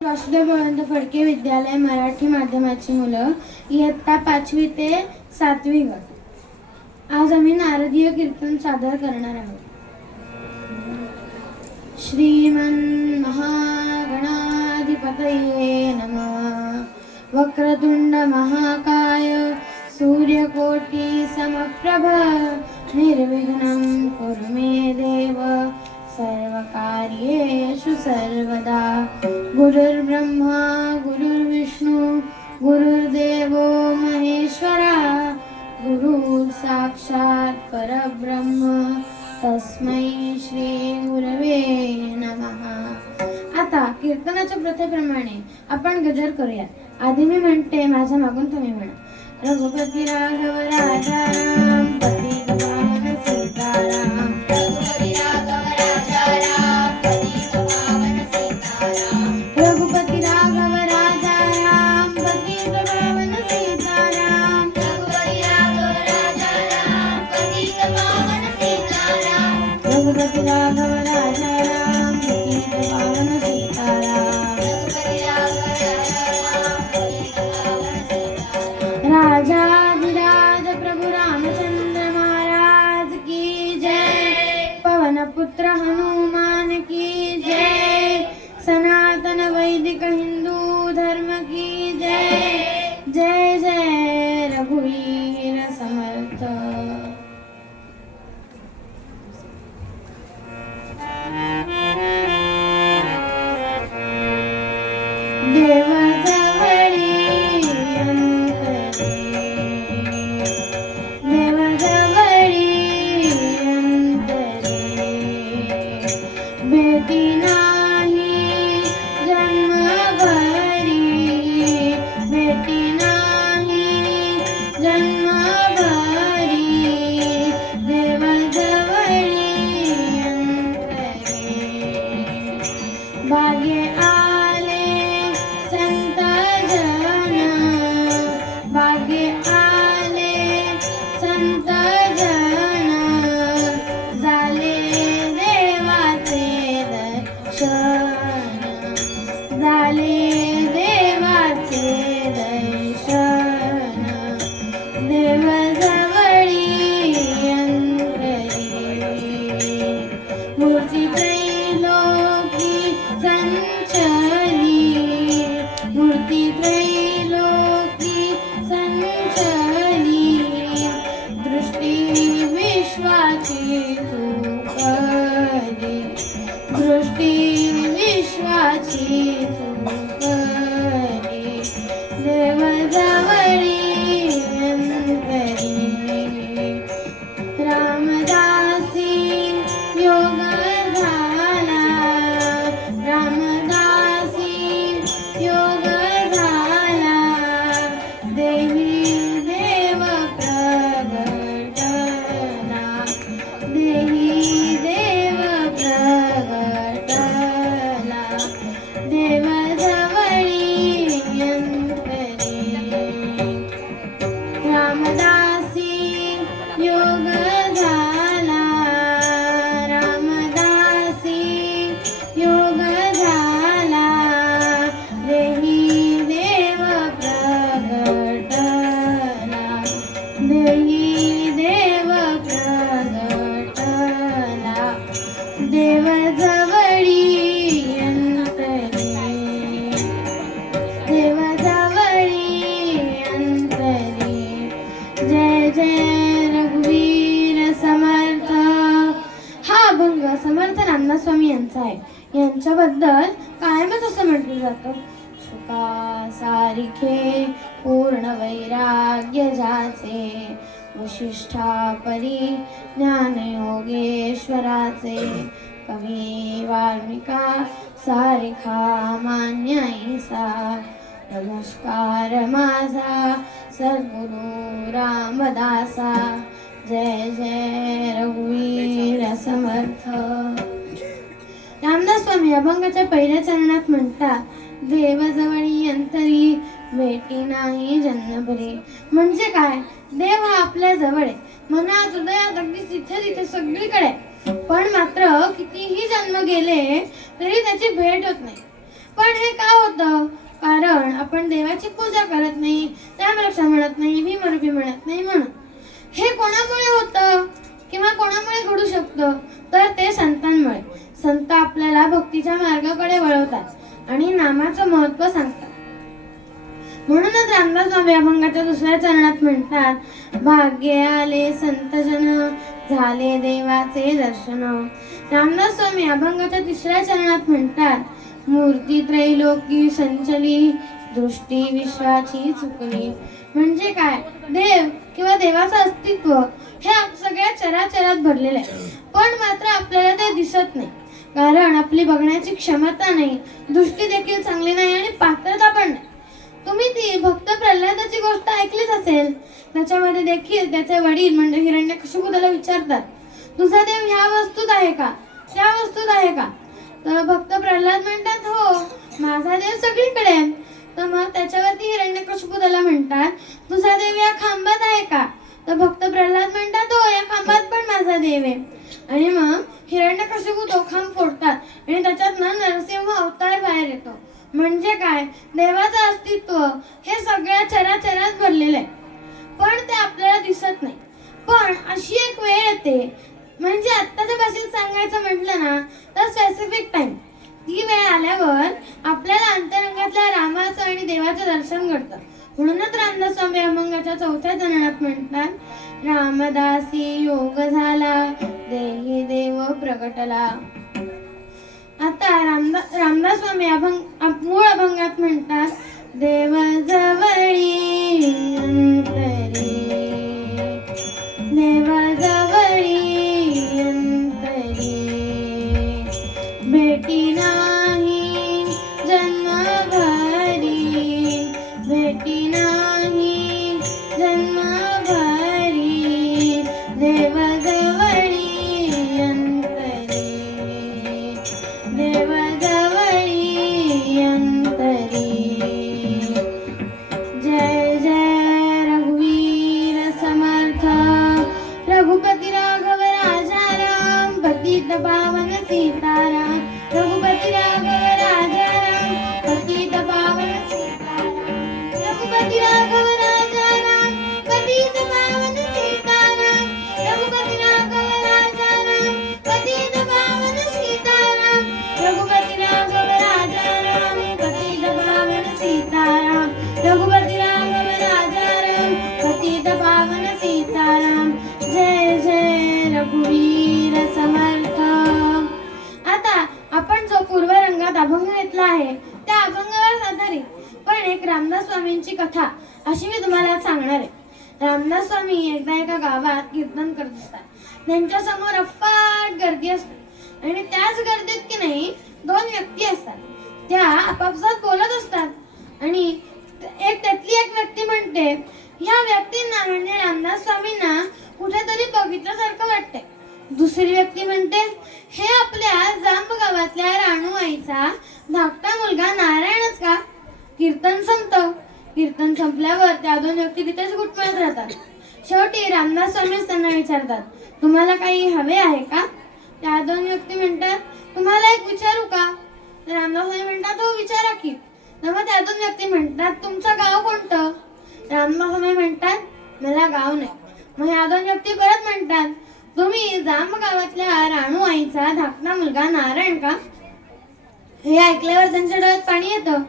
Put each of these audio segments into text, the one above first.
वासुदेव बळवंत फडके विद्यालय मराठी माध्यमाची मुलं इयत्ता 5वी ते 7वी गट। आज आम्ही नारदीय कीर्तन सादर करणार आहोत। श्रीमन महागणाधिपतये नमः। वक्रतुंड महाकाय सूर्यकोटि समप्रभ निर्विघ्नं कुरु मे देव सर्वकार्येषु सर्वदा। गुरुर्ब्रह्मा गुरुर्विष्णु गुरुर्देवो महेश्वरा गुरु साक्षात् परब्रह्म तस्मै श्री गुरवे नमः। आता कीर्तनाच्या प्रथेप्रमाणे आपण गजर करूया। आधी मी म्हणते, माझ्या मागून तुम्ही म्हणा। रघुपती राघव राजा राम पतित पावन सीताराम। रघुपती राघव राजा राम पतित पावन सीताराम। रघुपती राघव राजा राम पतित पावन सीताराम। रघुपती राघव राजा राम पतित पावन सीताराम। रघुपती राघव राजा राम पतित पावन सीताराम। रघुपती राघव राजा राम पतित पावन सीताराम। राजाधिराज प्रभु रामचंद्र महाराज की जय। पवन पुत्र हनुमान की जय। सनातन वैदिक हिंदू धर्म की जय। जय जय रघुवीर समर्थ। देवजवळी अंतरे, देवजवळी अंतरे, भेटी नाही जन्मभरी, भेटी नाही जन्मभरी। देवजवळी अंतरे, भाग्ये आले संत जन, भाग्ये आले संत जन, झाले देवाचे दर्शन, झाले देवाचे दर्शन। देवजवळी अंतरी, मूर्ती त्रैलोकी संचली, मूर्ती त्रैलोकी संचली। दृष्टी विश्वाची चुकली, दृष्टी विश्वाची चुकली। देवजवळी अंतरी, रामदासी योग झाला, रामदासी योग झाला। देही देव प्रगटला, देही देव प्रगटला। देवजवळी अंतरी, रामदासी योग झाला, रामदासी योग झाला। देही देव प्रगटला, देही देव प्रगटला। देवजवळी अंतरी, देवजवळी अंतरी। जय जय रघुवीर समर्थ। हा अभंग समर्थ रामदास स्वामी यांचा आहे। यांच्याबद्दल कायमच असं म्हटलं जातं, सुका सारिखे पूर्ण वैराग्य ज्याचे, वशिष्ठा परी ज्ञान योगेश्वराचे। कवी वाल्मिका सारिखा मान्य ऐसा, नमस्कार माझा सद्गुरु रामदासा। जय जय रघुवीर समर्थ। रामदास स्वामी अभंगाच्या पहिल्या चरणात म्हणतात, देवजवळी अंतरी भेटी नाही जन्मभरी। म्हणजे काय? देव हा आपल्या जवळ आहे, मनात हृदयात अगदी तिथे तिथे सगळीकडे। पण मात्र कितीही जन्म गेले तरी त्याची भेट होत नाही। पण हे का होतं? आपण देवाची पूजा करत नाही, रामरक्षा म्हणत नाही, भीमरूपी म्हणत नाही म्हणून. हे कोणामुळे होतं किंवा कोणामुळे घडू शकतं? तर ते संतांमुळे. संत आपल्याला भक्तीच्या मार्गाकडे वळवतात आणि नामाचं महत्त्व सांगतात. म्हणूनच रामदास स्वामी अभंगाच्या दुसऱ्या चरणात म्हणतात, भाग्य आले संतजन झाले देवाचे दर्शन. रामदास स्वामी अभंगाच्या तिसऱ्या चरणात म्हणतात, मूर्ती त्रैलोकी संचली दृष्टी विश्वाची चुकली. म्हणजे काय? देव किंवा देवाचं अस्तित्व हे सगळ्या चराचरात भरलेलं आहे, पण मात्र आपल्याला ते दिसत नाही, कारण आपली बघण्याची क्षमता नाही, दृष्टी देखील चांगली नाही आणि पात्रता पण नाही. तुम्ही ती भक्त प्रल्हादाची गोष्ट ऐकलीच असेल. त्याच्यामध्ये देखील त्याचे वडील म्हणजे हिरण्यकशिपू त्याला विचारतात, तुझा देव ह्या वस्तूत आहे का, त्या वस्तूत आहे का? तर भक्त प्रल्हाद म्हणतात, हो माझा देव सगळीकडे आहे. तर मग त्याच्यावरती हिरण्यकशिपू त्याला म्हणतात, तुझा देव या खांबात आहे का? तर भक्त प्रल्हाद म्हणतात, हो या खांबात पण माझा देव आहे. आणि मग हिरण्यकशिपू तो खांब फोडतात आणि त्याच्यातनं नरसिंह अवतार बाहेर येतो. म्हणजे काय? देवाचं अस्तित्व हे सगळ्या चराचरात भरलेलं आहे, पण ते आपल्याला दिसत नाही. पण अशी एक वेळ येते, म्हणजे आत्ताच्या भाषेत सांगायचं म्हटलं ना तर स्पेसिफिक टाइम. ती वेळ आल्यावर आपल्याला अंतरंगातल्या रामाचं आणि देवाचं दर्शन घडतं. म्हणूनच रामदास स्वामी अभंगाच्या चौथ्या चरणात म्हणतात, रामदासी योग झाला देही देव प्रगटला. आता रामदास स्वामी मूळ अभंगात म्हणतात, देव जवळी अंतरी, देव जवळी अंतरी, भेटी नाही जन्मभरी, भेटी नाही जन्मभरी, देव जवळी अंतरी, देव जवळी अंतरी. जय जय रघुवीर समर्थ, रघुपती राघव राजा राम, पतित पावन सीताराम, रघुपती राघव राजा राम, पतित पावन सीताराम, रघुपती राघव राजा राम, पतित पावन सीताराम, रघुपती राघव राजा राम, पतित पावन सीताराम, रघुपती राघव राजा राम, पतित पावन सीताराम, रघुपती राघव राजा राम, पतित पावन सीताराम. जय जय रघुवीर समर्थ. आता आपण जो पूर्व रंगात अभंग घेतला आहे त्या अभंगावर आधारित पण एक रामदास स्वामींची कथा अशी मी तुम्हाला सांगणार आहे. रामदास स्वामी एकदा एका गावात कीर्तन करत असतात. त्यांच्या समोर अफाट गर्दी असते आणि त्याच गर्दीत की नाही दोन व्यक्ती असतात. त्या आपापसात बोलत असतात आणि त्यातली एक व्यक्ती म्हणते, या व्यक्तींना म्हणजे रामदास स्वामींना कुठेतरी बघितल्यासारखं वाटतंय. दुसरी व्यक्ती म्हणते, हे आपल्या जांब गावातल्या राणूआईचा धाकटा मुलगा नारायणच का? कीर्तन संपतं. कीर्तन संपल्यावर त्या दोन व्यक्ती तिथेच घुटमळत राहतात. शेवटी रामदास स्वामीच त्यांना विचारतात, तुम्हाला काही हवे आहे का? त्या दोन व्यक्ती म्हणतात, तुम्हाला एक विचारू का? रामदास स्वामी म्हणतात, हो विचारा की. तर मग त्या दोन व्यक्ती म्हणतात, तुमचं गाव कोणतं? रामदास स्वामी म्हणतात, मला गाव नाही. मग ह्या दोन व्यक्ती परत म्हणतात, तुम्ही जांब गावातल्या राणू आईचा धाकटा मुलगा नारायण का? हे ऐकल्यावर त्यांच्या डोळ्यात पाणी येतं.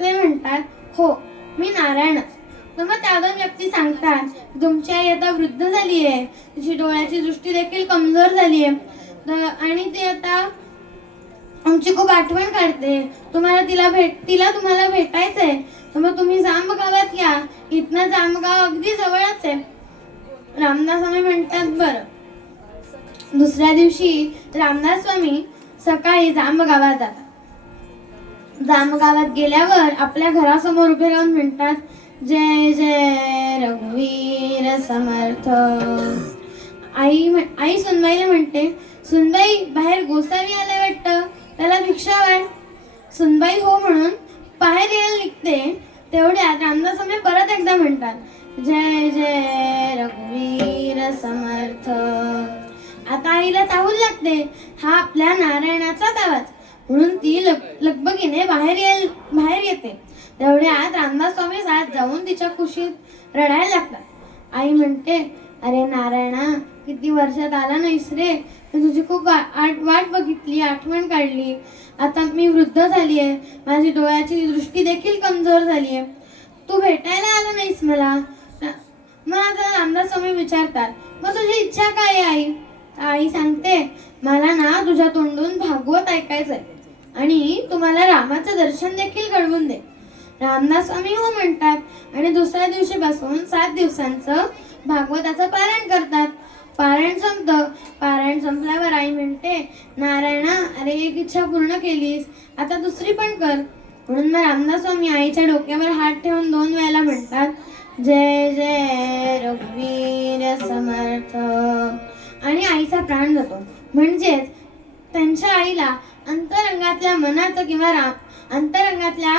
ते म्हणतात, हो मी नारायणच. तर मग त्या दोन व्यक्ती सांगतात, तुमची आई आता वृद्ध झाली आहे, तिची डोळ्याची दृष्टी देखील कमजोर झाली आहे आणि ती आता आमची खूप आठवण काढते. तिला तुम्हाला भेटायचंय. तर मग तुम्ही जांब गावात या, इथनं जांबगाव अगदी जवळच आहे. रामदास स्वामी म्हणतात, बरं. दुसऱ्या दिवशी रामदास स्वामी सकाळी जांब गावात जातात. जांब गावात गेल्यावर आपल्या घरासमोर उभे राहून म्हणतात, जय जय रघुवीर समर्थ. आई सुनबाईला म्हणते, सुनबाई बाहेर गोसावी आले वाटतं, त्याला भिक्षा वाढ. सुनबाई हो म्हणून बाहेर यायला निघते. तेवढ्यात रामदास स्वामी परत एकदा म्हणतात, जय जय रघुवीर समर्थ. आता आईला चाहूल लागते, हा आपल्या नारायणाचाच आवाज. म्हणून ती लगबगीने बाहेर येते. तेवढ्यात रामदास स्वामी आत जाऊन तिच्या कुशीत रडायला लागतात. आई म्हणते, अरे नारायणा, किती वर्षात आला नाहीस रे. मी तुझी खूप वाट बघितली, आठवण काढली. आता मी वृद्ध झाली आहे, माझी डोळ्याची दृष्टी देखील कमजोर झाली आहे. तू भेटायला आला नाहीस मला. मग आता रामदास स्वामी विचारतात, मग तुझी इच्छा काय आहे आई? आई सांगते, मला ना तुझ्या तोंडून भागवत ऐकायचंय आणि तुम्हाला रामाचं दर्शन देखील घडवून दे. रामदास स्वामी हो म्हणतात आणि दुसऱ्या दिवशीपासून 7 दिवसांचं भागवताचं पारायण करतात. पारायण संपतं. पारायण संपल्यावर आई म्हणते, नारायणा, अरे एक इच्छा पूर्ण केलीस, आता दुसरी पण कर. म्हणून मग रामदास स्वामी आईच्या डोक्यावर हात ठेवून 2 वेळेला म्हणतात, जय जय रघुवीर समर्थ. आणि आईचा प्राण जातो. म्हणजेच त्यांच्या आईला अंतरंगातल्या मनाचं किंवा अंतरंगातल्या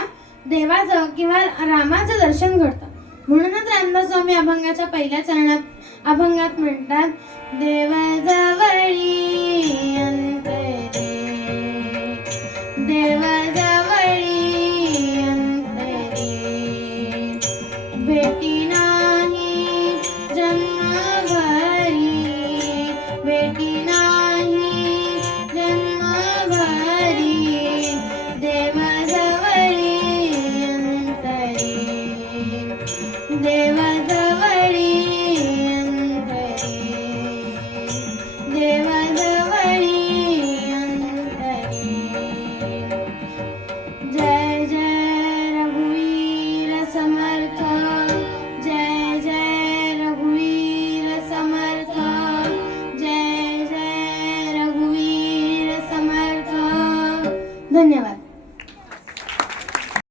देवाचं किंवा रामाचं दर्शन घडतं. म्हणूनच रामदास स्वामी अभंगाच्या पहिल्या चरणात अभंगात म्हणतात, देव जवळी